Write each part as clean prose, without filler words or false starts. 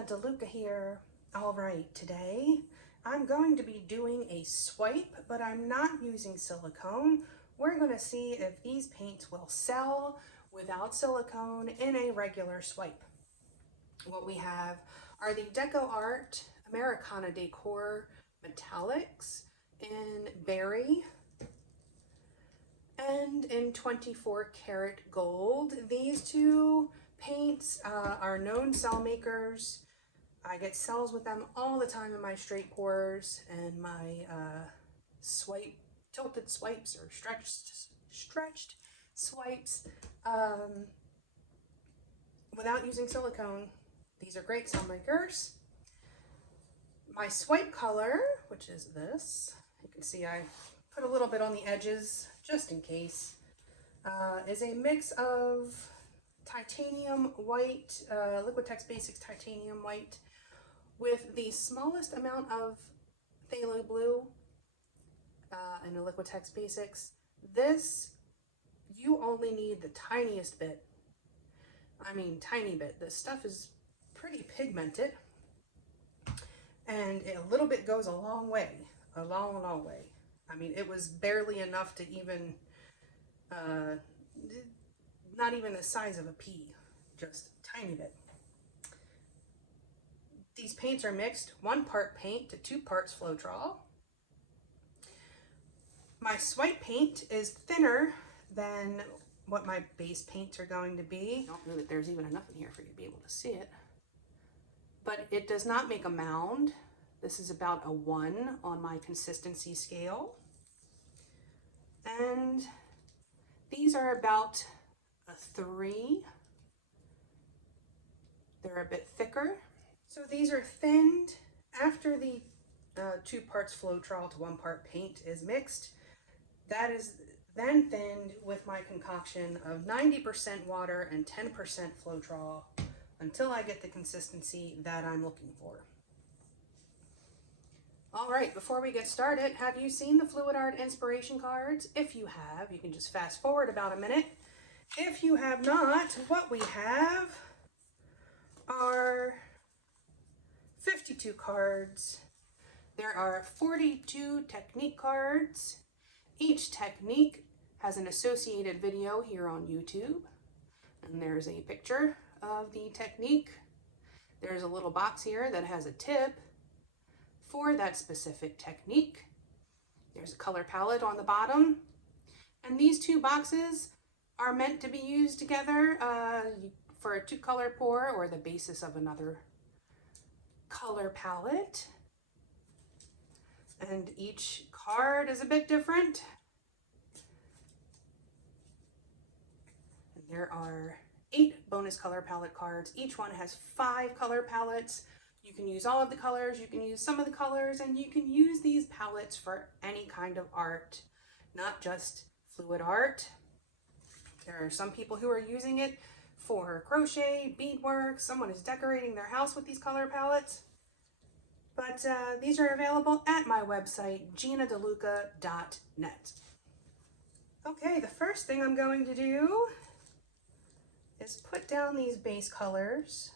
Gina DeLuca here. All right, today I'm going to be doing a swipe, but I'm not using silicone. We're going to see if these paints will sell without silicone in a regular swipe. What we have are the DecoArt Americana Decor Metallics in berry and in 24 karat gold. These two paints are known cell makers. I get cells with them all the time in my straight pours and my tilted swipes or stretched swipes without using silicone. These are great cell makers. My swipe color, which is this, you can see I put a little bit on the edges just in case, is a mix of titanium white, Liquitex Basics titanium white, with the smallest amount of phthalo blue in the Liquitex Basics. This, you only need the tiniest bit. I mean, tiny bit. This stuff is pretty pigmented, and a little bit goes a long way, a long, long way. I mean, it was barely enough to even, not even the size of a pea, just a tiny bit. These paints are mixed 1 part paint to 2 parts Floetrol. My swipe paint is thinner than what my base paints are going to be. I don't know that there's even enough in here for you to be able to see it. But it does not make a mound. This is about a 1 on my consistency scale. And these are about a 3. They're a bit thicker. So these are thinned after the 2 parts Floetrol to 1 part paint is mixed. That is then thinned with my concoction of 90% water and 10% Floetrol until I get the consistency that I'm looking for. All right, before we get started, have you seen the Fluid inspiration cards? If you have, you can just fast forward about a minute. If you have not, what we have are 52 cards. There are 42 technique cards. Each technique has an associated video here on YouTube. And there's a picture of the technique. There's a little box here that has a tip for that specific technique. There's a color palette on the bottom. And these 2 boxes are meant to be used together for a 2-color pour or the basis of another color palette. And each card is a bit different. And there are 8 bonus color palette cards. Each one has 5 color palettes. You can use all of the colors, you can use some of the colors, and you can use these palettes for any kind of art, not just fluid art. There are some people who are using it for crochet, beadwork. Someone is decorating their house with these color palettes. But these are available at my website, ginadeluca.net. Okay, the first thing I'm going to do is put down these base colors.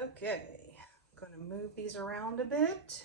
Okay, I'm going to move these around a bit.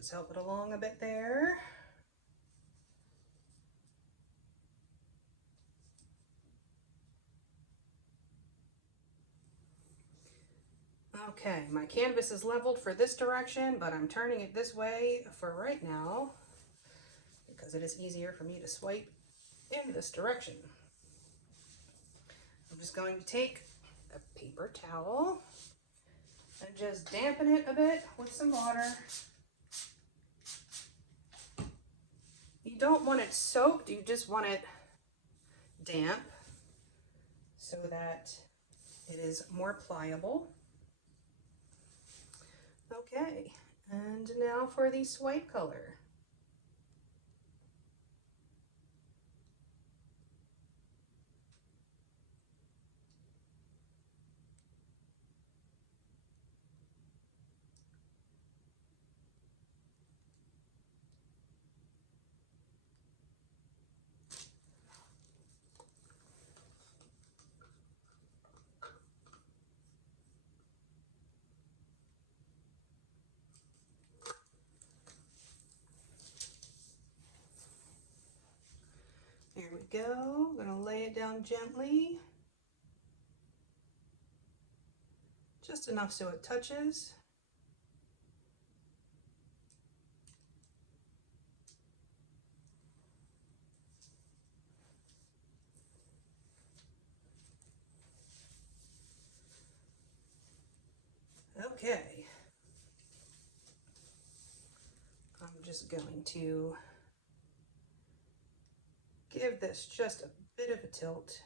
Just help it along a bit there. Okay, my canvas is leveled for this direction, but I'm turning it this way for right now because it is easier for me to swipe in this direction. I'm just going to take a paper towel and just dampen it a bit with some water. You don't want it soaked, you just want it damp so that it is more pliable. Okay, and now for the swipe color. There we go. I'm going to lay it down gently. Just enough so it touches. Okay. I'm just going to give this just a bit of a tilt.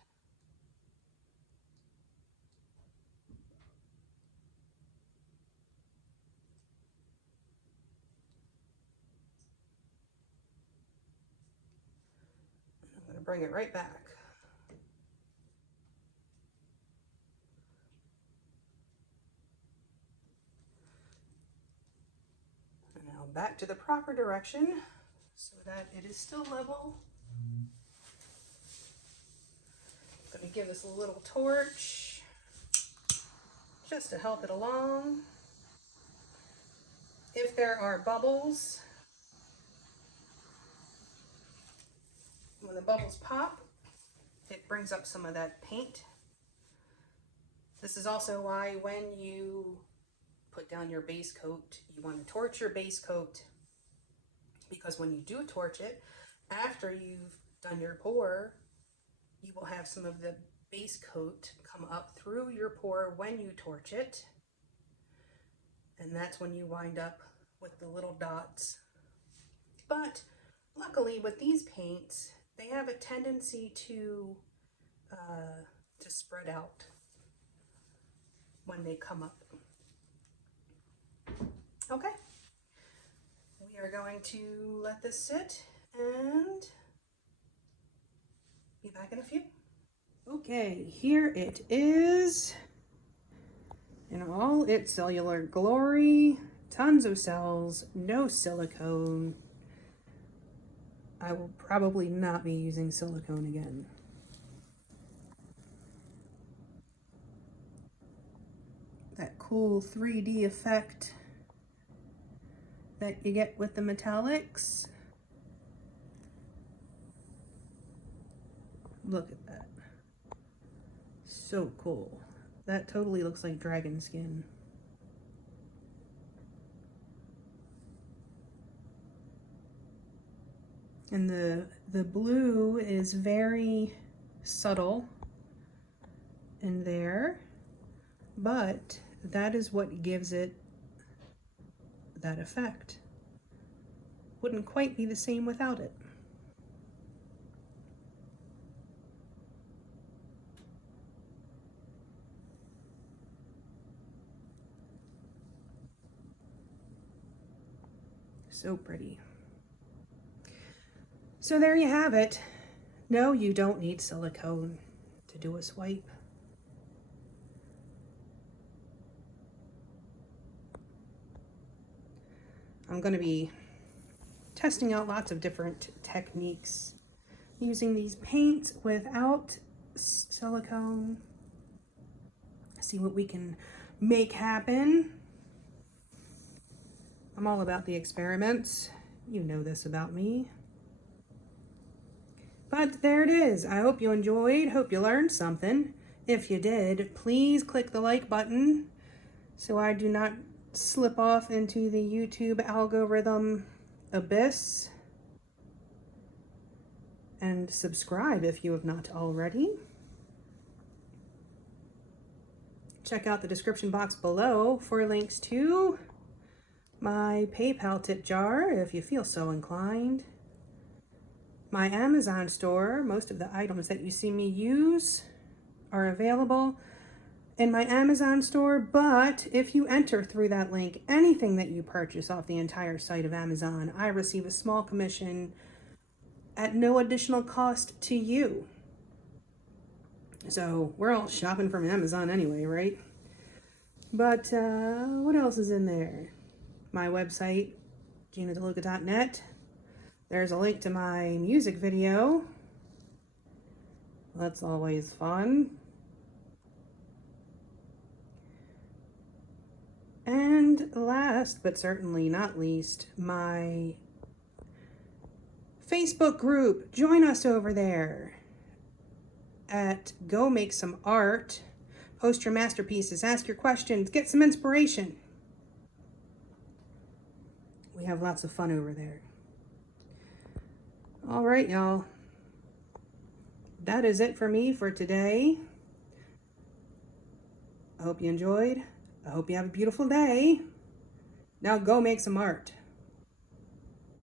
I'm going to bring it right back. And now back to the proper direction so that it is still level. I'm going to give this a little torch just to help it along. If there are bubbles, when the bubbles pop, it brings up some of that paint. This is also why when you put down your base coat, you want to torch your base coat, because when you do torch it, after you've done your pour, you will have some of the base coat come up through your pour when you torch it. And that's when you wind up with the little dots. But luckily with these paints, they have a tendency to spread out when they come up. Okay, we are going to let this sit and be back in a few. Okay, here it is in all its cellular glory. Tons of cells, no silicone. I will probably not be using silicone again. That cool 3D effect that you get with the metallics. Look at that. So cool. That totally looks like dragon skin. And the blue is very subtle in there, but that is what gives it that effect. Wouldn't quite be the same without it. So pretty. So there you have it. No, you don't need silicone to do a swipe. I'm going to be testing out lots of different techniques using these paints without silicone. See what we can make happen. I'm all about the experiments. You know this about me. But there it is. I hope you enjoyed. Hope you learned something. If you did, please click the like button so I do not slip off into the YouTube algorithm abyss. And subscribe if you have not already. Check out the description box below for links to my PayPal tip jar if you feel so inclined. My Amazon store, most of the items that you see me use are available in my Amazon store, but if you enter through that link, anything that you purchase off the entire site of Amazon, I receive a small commission at no additional cost to you. So we're all shopping from Amazon anyway, right? But what else is in there? My website, GinaDeLuca.net. There's a link to my music video. That's always fun. And last but certainly not least, my Facebook group. Join us over there at Go Make Some Art. Post your masterpieces, ask your questions, get some inspiration. We have lots of fun over there. All right, y'all. That is it for me for today. I hope you enjoyed. I hope you have a beautiful day. Now go make some art.